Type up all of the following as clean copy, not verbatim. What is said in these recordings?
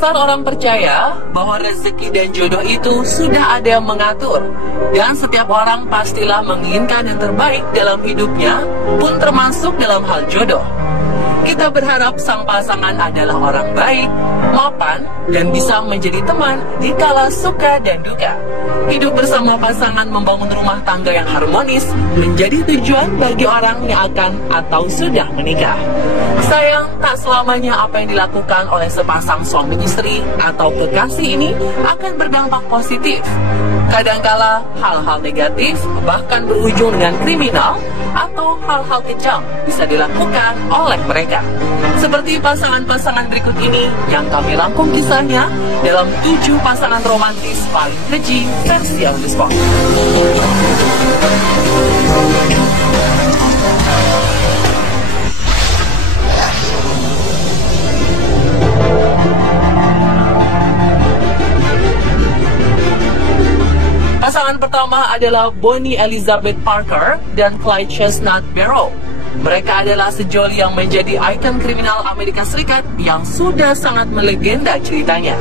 dasar orang percaya bahwa rezeki dan jodoh itu sudah ada yang mengatur, dan setiap orang pastilah menginginkan yang terbaik dalam hidupnya, pun termasuk dalam hal jodoh. Kita berharap sang pasangan adalah orang baik, mapan, dan bisa menjadi teman di kala suka dan duka. Hidup bersama pasangan membangun rumah tangga yang harmonis menjadi tujuan bagi orang yang akan atau sudah menikah. Sayang, tak selamanya apa yang dilakukan oleh sepasang suami istri atau kekasih ini akan berdampak positif. Kadangkala hal-hal negatif bahkan berujung dengan kriminal atau hal-hal kejam bisa dilakukan oleh mereka. Seperti pasangan-pasangan berikut ini yang kami rangkum kisahnya dalam 7 pasangan romantis paling keji versi On The Spot. Pasangan pertama adalah Bonnie Elizabeth Parker dan Clyde Chestnut Barrow. Mereka adalah sejoli yang menjadi ikon kriminal Amerika Serikat yang sudah sangat melegenda ceritanya.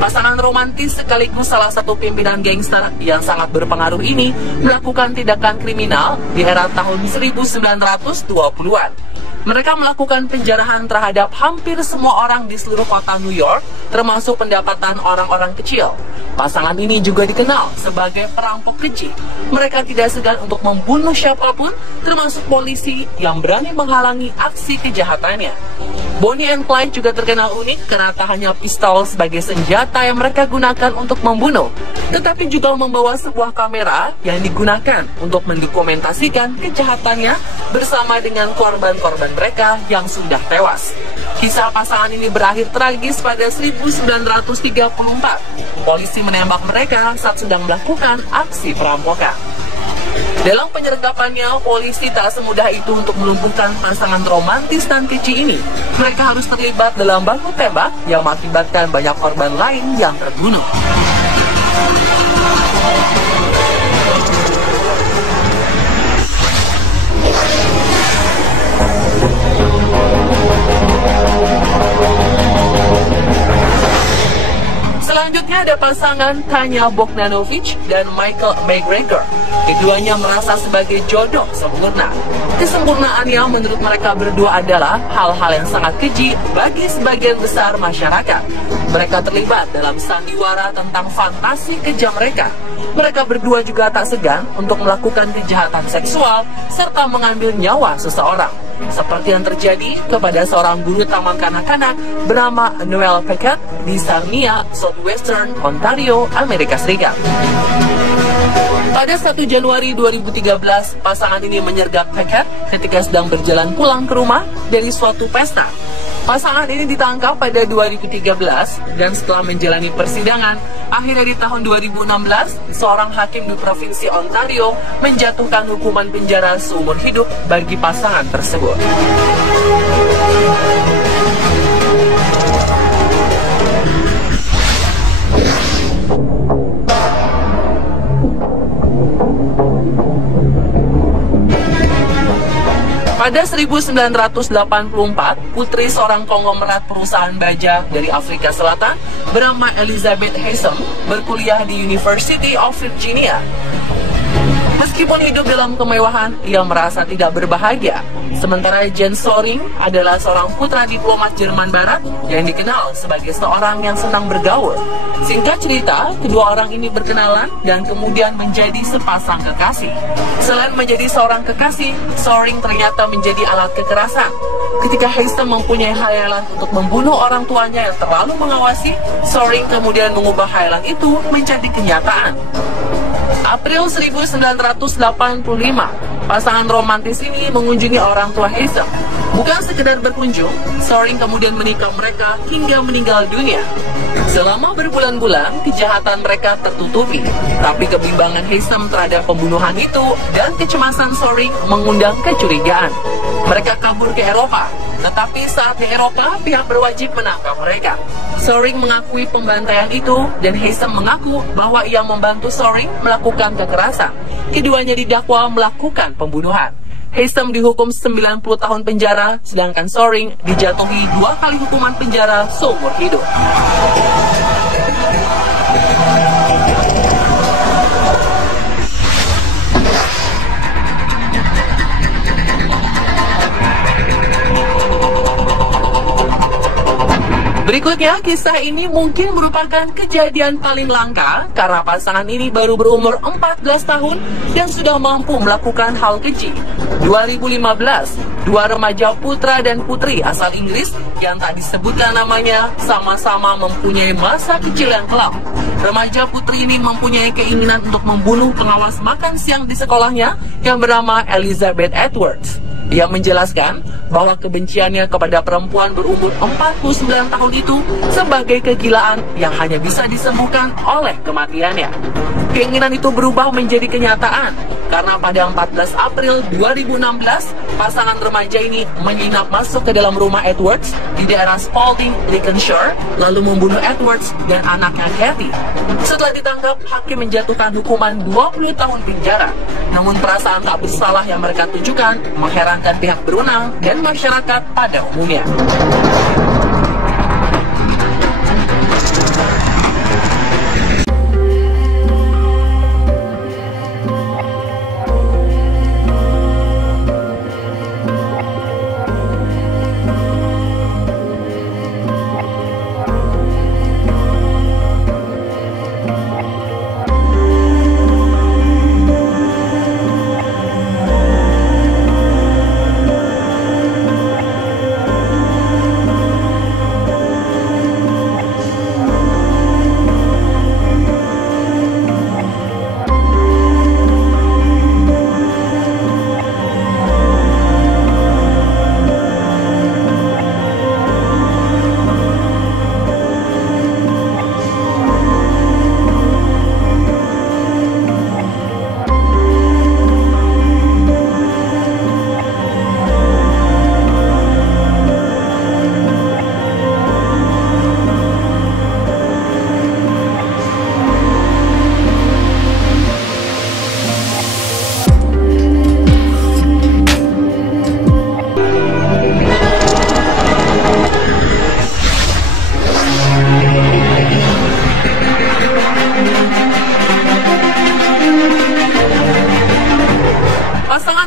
Pasangan romantis sekaligus salah satu pimpinan gangster yang sangat berpengaruh ini melakukan tindakan kriminal di era tahun 1920-an. Mereka melakukan penjarahan terhadap hampir semua orang di seluruh kota New York, termasuk pendapatan orang-orang kecil. Pasangan ini juga dikenal sebagai perampok keji. Mereka tidak segan untuk membunuh siapapun, termasuk polisi yang berani menghalangi aksi kejahatannya. Bonnie and Clyde juga terkenal unik karena tak hanya pistol sebagai senjata yang mereka gunakan untuk membunuh, tetapi juga membawa sebuah kamera yang digunakan untuk mendokumentasikan kejahatannya bersama dengan korban-korban mereka yang sudah tewas. Kisah pasangan ini berakhir tragis pada 1934. Polisi menembak mereka saat sedang melakukan aksi perampokan. Dalam penyergapannya, polisi tak semudah itu untuk melumpuhkan pasangan romantis dan kece ini. Mereka harus terlibat dalam baku tembak yang mengakibatkan banyak korban lain yang terbunuh. Selanjutnya ada pasangan Tanya Bogdanovic dan Michael McGregor. Keduanya merasa sebagai jodoh sempurna. Kesempurnaannya menurut mereka berdua adalah hal-hal yang sangat keji bagi sebagian besar masyarakat. Mereka terlibat dalam sandiwara tentang fantasi kejam mereka. Mereka berdua juga tak segan untuk melakukan kejahatan seksual serta mengambil nyawa seseorang. Seperti yang terjadi kepada seorang guru taman kanak-kanak bernama Noel Packard di Sarnia, Southwestern Ontario, Amerika Serikat. Pada 1 Januari 2013, pasangan ini menyergap Packard ketika sedang berjalan pulang ke rumah dari suatu pesta. Pasangan ini ditangkap pada 2013 dan setelah menjalani persidangan, akhirnya di tahun 2016, seorang hakim di Provinsi Ontario menjatuhkan hukuman penjara seumur hidup bagi pasangan tersebut. Pada 1984, putri seorang konglomerat perusahaan baja dari Afrika Selatan bernama Elizabeth Haysom berkuliah di University of Virginia. Meskipun hidup dalam kemewahan, ia merasa tidak berbahagia. Sementara Jane Soring adalah seorang putra diplomat Jerman Barat yang dikenal sebagai seorang yang senang bergaul. Singkat cerita, kedua orang ini berkenalan dan kemudian menjadi sepasang kekasih. Selain menjadi seorang kekasih, Soring ternyata menjadi alat kekerasan. Ketika Haysom mempunyai khayalan untuk membunuh orang tuanya yang terlalu mengawasi, Soring kemudian mengubah khayalan itu menjadi kenyataan. April 1985, pasangan romantis ini mengunjungi orang tua Haysom. Bukan sekedar berkunjung, Soring kemudian menikah mereka hingga meninggal dunia. Selama berbulan-bulan, kejahatan mereka tertutupi. Tapi kebimbangan Haysom terhadap pembunuhan itu dan kecemasan Soring mengundang kecurigaan. Mereka kabur ke Eropa. Tetapi saat di Eropa, pihak berwajib menangkap mereka. Soring mengakui pembantaian itu dan Haysom mengaku bahwa ia membantu Soring melakukan kekerasan. Keduanya didakwa melakukan pembunuhan. Haysem dihukum 90 tahun penjara, sedangkan Soring dijatuhi 2 kali hukuman penjara seumur hidup. Berikutnya, kisah ini mungkin merupakan kejadian paling langka karena pasangan ini baru berumur 14 tahun dan sudah mampu melakukan hal keji. 2015, 2 remaja putra dan putri asal Inggris yang tak disebutkan namanya sama-sama mempunyai masa kecil yang kelam. Remaja putri ini mempunyai keinginan untuk membunuh pengawas makan siang di sekolahnya yang bernama Elizabeth Edwards. Dia menjelaskan bahwa kebenciannya kepada perempuan berumur 49 tahun itu sebagai kegilaan yang hanya bisa disembuhkan oleh kematiannya. Keinginan itu berubah menjadi kenyataan karena pada 14 April 2016, pasangan remaja ini menginap masuk ke dalam rumah Edwards di daerah Spalding, Lincolnshire, lalu membunuh Edwards dan anaknya Kathy. Setelah ditangkap, hakim menjatuhkan hukuman 20 tahun penjara. Namun perasaan tak bersalah yang mereka tunjukkan mengherankan pihak berwenang dan masyarakat pada umumnya.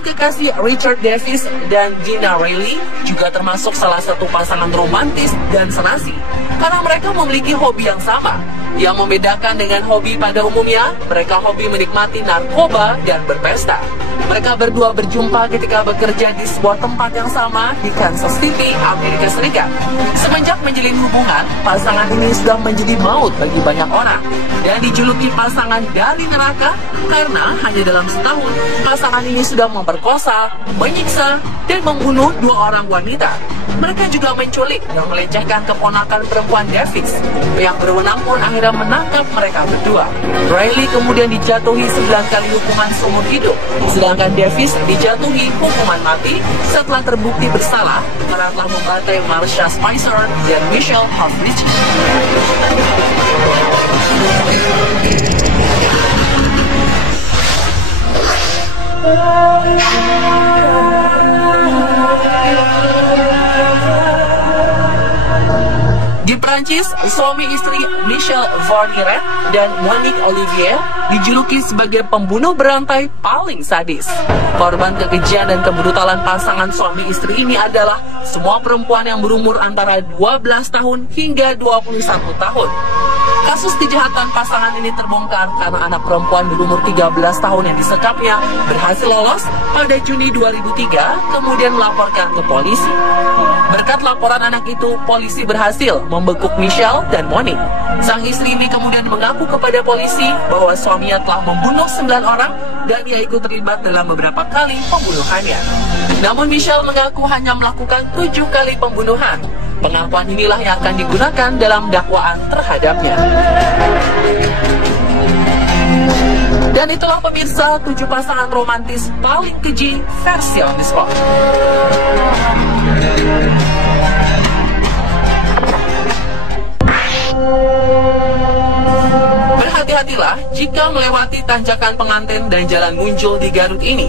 Kekasih Richard Davis dan Gina Reilly juga termasuk salah satu pasangan romantis dan senasib karena mereka memiliki hobi yang sama. Yang membedakan dengan hobi pada umumnya, mereka hobi menikmati narkoba dan berpesta. Mereka berdua berjumpa ketika bekerja di sebuah tempat yang sama di Kansas City, Amerika Serikat. Semenjak menjalin hubungan, pasangan ini sudah menjadi maut bagi banyak orang dan dijuluki pasangan dari neraka karena hanya dalam setahun pasangan ini sudah memperkosa, menyiksa, dan membunuh 2 orang wanita. Mereka juga menculik dan melecehkan keponakan perempuan Davis. Pihak berwenang pun akhirnya menangkap mereka berdua. Reilly kemudian dijatuhi 9 kali hukuman seumur hidup, sedangkan Davis dijatuhi hukuman mati setelah terbukti bersalah karena telah membantai Marsha Spicer dan Michelle Huffrich. Di Prancis, suami istri Michel Fourniret dan Monique Olivier dijuluki sebagai pembunuh berantai paling sadis. Korban kekejian dan kebrutalan pasangan suami istri ini adalah semua perempuan yang berumur antara 12 tahun hingga 21 tahun. Kasus kejahatan pasangan ini terbongkar karena anak perempuan berumur 13 tahun yang disekapnya berhasil lolos pada Juni 2003, kemudian melaporkan ke polisi. Berkat laporan anak itu, polisi berhasil membekuk Michelle dan Monique. Sang istri ini kemudian mengaku kepada polisi bahwa suaminya telah membunuh 9 orang dan ia ikut terlibat dalam beberapa kali pembunuhannya. Namun Michelle mengaku hanya melakukan 7 kali pembunuhan. Pengakuan inilah yang akan digunakan dalam dakwaan terhadapnya. Dan itulah pemirsa 7 pasangan romantis paling keji versi On The Spot. Berhati-hatilah jika melewati tanjakan pengantin dan jalan muncul di Garut ini.